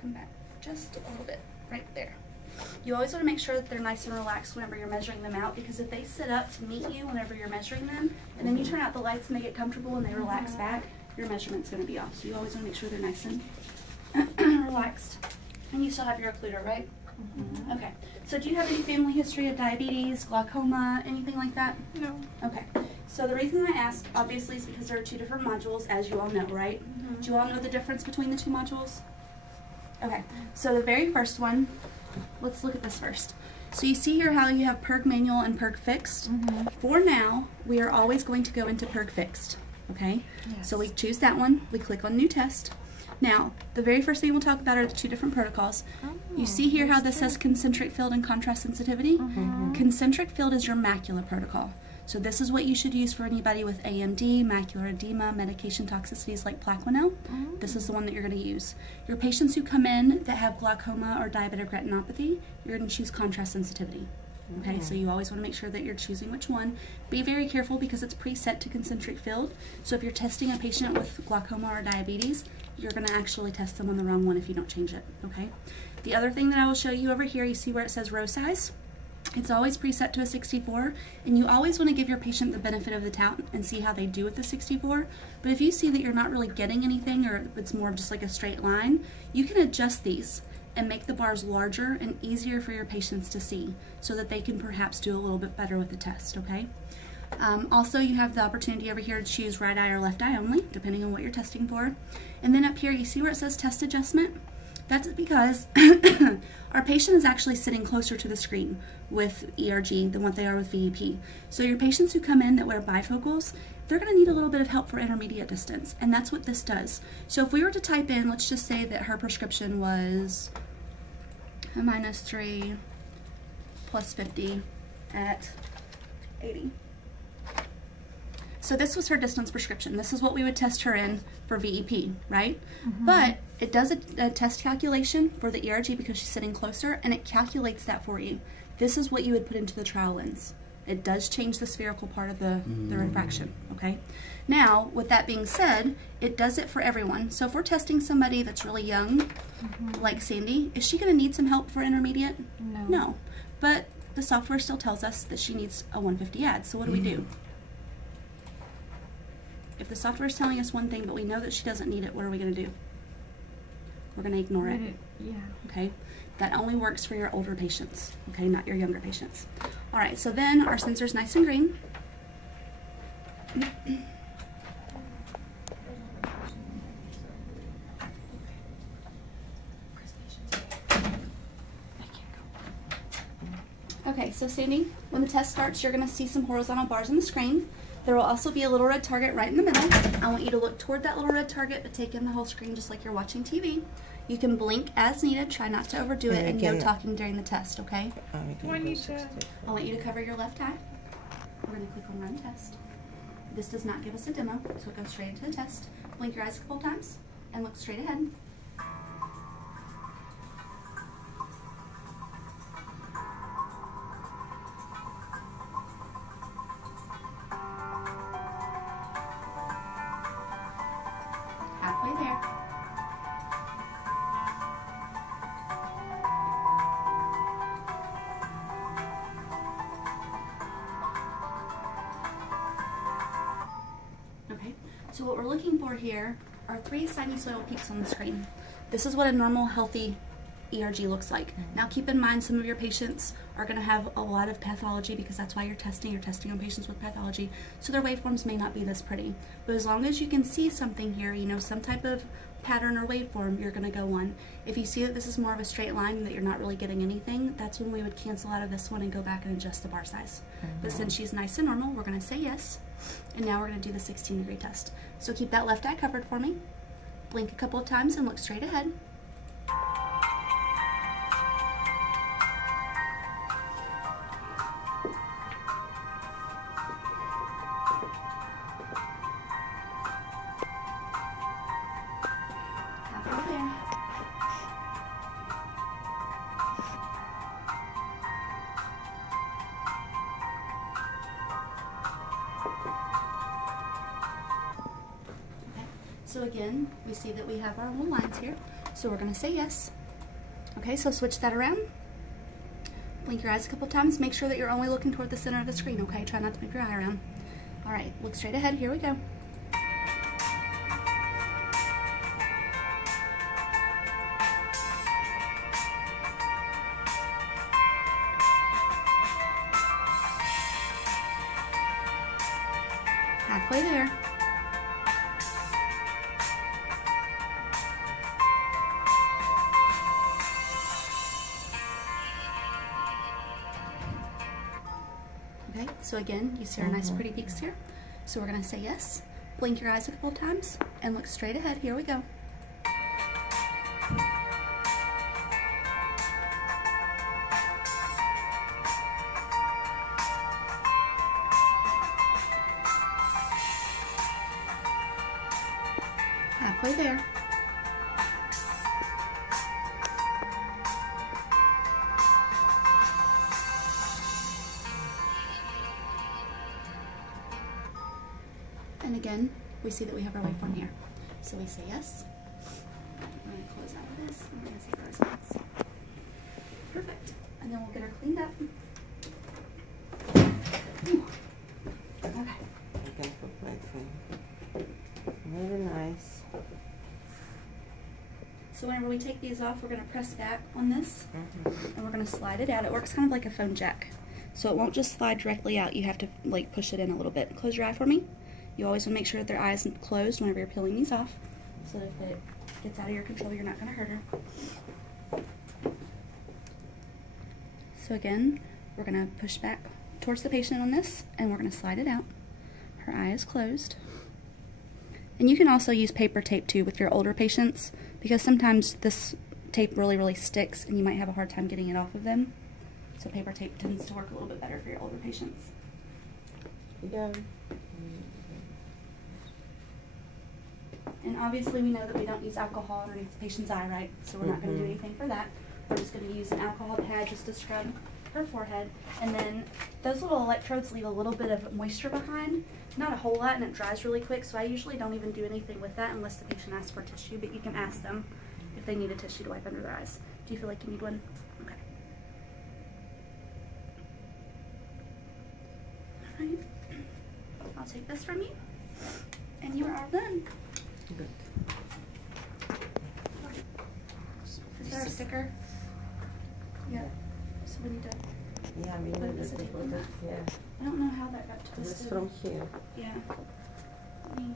come back just a little bit, right there. You always want to make sure that they're nice and relaxed whenever you're measuring them out, because if they sit up to meet you whenever you're measuring them, and then you turn out the lights and they get comfortable and they relax back, your measurement's going to be off. So you always want to make sure they're nice and relaxed. And you still have your occluder, right? Mm-hmm. Okay. So do you have any family history of diabetes, glaucoma, anything like that? No. Okay. So the reason I asked, obviously, is because there are 2 different modules, as you all know, right? Mm-hmm. Do you all know the difference between the 2 modules? Okay. So the very first one, let's look at this first. So you see here how you have PERG manual and PERG fixed. Mm-hmm. For now, we are always going to go into PERG fixed, okay? Yes. So we choose that one, we click on new test. Now, the very first thing we'll talk about are the 2 different protocols. Oh, you see here how this says concentric field and contrast sensitivity? Mm-hmm. Concentric field is your macula protocol. So this is what you should use for anybody with AMD, macular edema, medication toxicities like Plaquenil. Mm-hmm. This is the one that you're going to use. Your patients who come in that have glaucoma or diabetic retinopathy, you're going to choose contrast sensitivity. Okay, mm-hmm. So you always want to make sure that you're choosing which one. Be very careful because it's preset to concentric field. So if you're testing a patient with glaucoma or diabetes, you're going to actually test them on the wrong one if you don't change it, okay? The other thing that I will show you over here, you see where it says row size? It's always preset to a 64, and you always want to give your patient the benefit of the doubt and see how they do with the 64. But if you see that you're not really getting anything, or it's more of just like a straight line, you can adjust these and make the bars larger and easier for your patients to see so that they can perhaps do a little bit better with the test, okay? Also, you have the opportunity over here to choose right eye or left eye only, depending on what you're testing for. And then up here, you see where it says test adjustment? That's because our patient is actually sitting closer to the screen with ERG than what they are with VEP. So your patients who come in that wear bifocals, they're going to need a little bit of help for intermediate distance, and that's what this does. So if we were to type in, let's just say that her prescription was a -3 plus 50 at 80. So this was her distance prescription. This is what we would test her in for VEP, right? Mm-hmm. But it does a test calculation for the ERG because she's sitting closer, and it calculates that for you. This is what you would put into the trial lens. It does change the spherical part of the refraction, okay? Now, with that being said, it does it for everyone. So if we're testing somebody that's really young, like Sandy, is she gonna need some help for intermediate? No. No, but the software still tells us that she needs a 150 add, so what do we do? If the software is telling us one thing, but we know that she doesn't need it, what are we gonna do? We're gonna ignore it. Yeah. Okay? That only works for your older patients, okay, not your younger patients. All right, so then our sensor's nice and green. Okay, so Sandy, when the test starts, you're gonna see some horizontal bars on the screen. There will also be a little red target right in the middle. I want you to look toward that little red target, but take in the whole screen just like you're watching TV. You can blink as needed, try not to overdo it, and no talking during the test, okay? I want you to cover your left eye. We're going to click on Run Test. This does not give us a demo, so it goes straight into the test. Blink your eyes a couple times and look straight ahead. Halfway there. Okay, so what we're looking for here are 3 sinusoidal peaks on the screen. This is what a normal, healthy ERG looks like. Now keep in mind, some of your patients are going to have a lot of pathology because that's why you're testing on patients with pathology, so their waveforms may not be this pretty. But as long as you can see something here, you know, some type of pattern or waveform, you're going to go on. If you see that this is more of a straight line and that you're not really getting anything, that's when we would cancel out of this one and go back and adjust the bar size. But since she's nice and normal, we're going to say yes. And now we're going to do the 16-degree test. So keep that left eye covered for me. Blink a couple of times and look straight ahead. Halfway there. So again, we see that we have our little lines here. So we're going to say yes. Okay, so switch that around. Blink your eyes a couple times. Make sure that you're only looking toward the center of the screen, okay? Try not to move your eye around. All right, look straight ahead. Here we go. Halfway there. Okay, so again, you see our nice pretty peaks here. So we're gonna say yes. Blink your eyes a couple of times and look straight ahead. Here we go. Halfway there. And again, we see that we have our waveform here. So we say yes. We're going to close out of this, and we're going to see our results. Perfect. And then we'll get her cleaned up. Okay. Very nice. So whenever we take these off, we're going to press back on this, and we're going to slide it out. It works kind of like a phone jack. So it won't just slide directly out. You have to like push it in a little bit. Close your eye for me. You always want to make sure that their eyes are closed whenever you're peeling these off. So if it gets out of your control, you're not going to hurt her. So again, we're going to push back towards the patient on this, and we're going to slide it out. Her eye is closed. And you can also use paper tape too with your older patients, because sometimes this tape really sticks and you might have a hard time getting it off of them. So paper tape tends to work a little bit better for your older patients. Yeah. And obviously we know that we don't use alcohol underneath the patient's eye, right? So we're not going to do anything for that. We're just going to use an alcohol pad just to scrub her forehead. And then those little electrodes leave a little bit of moisture behind. Not a whole lot, and it dries really quick, so I usually don't even do anything with that unless the patient asks for tissue, but you can ask them if they need a tissue to wipe under their eyes. Do you feel like you need one? Okay. Alright. I'll take this from you, and you are all done. Good. Is there a sticker? Yeah. So we need to... Yeah, we Put need this to tape put on it that. here. I don't know how that got Just twisted. from here. Yeah. I mean,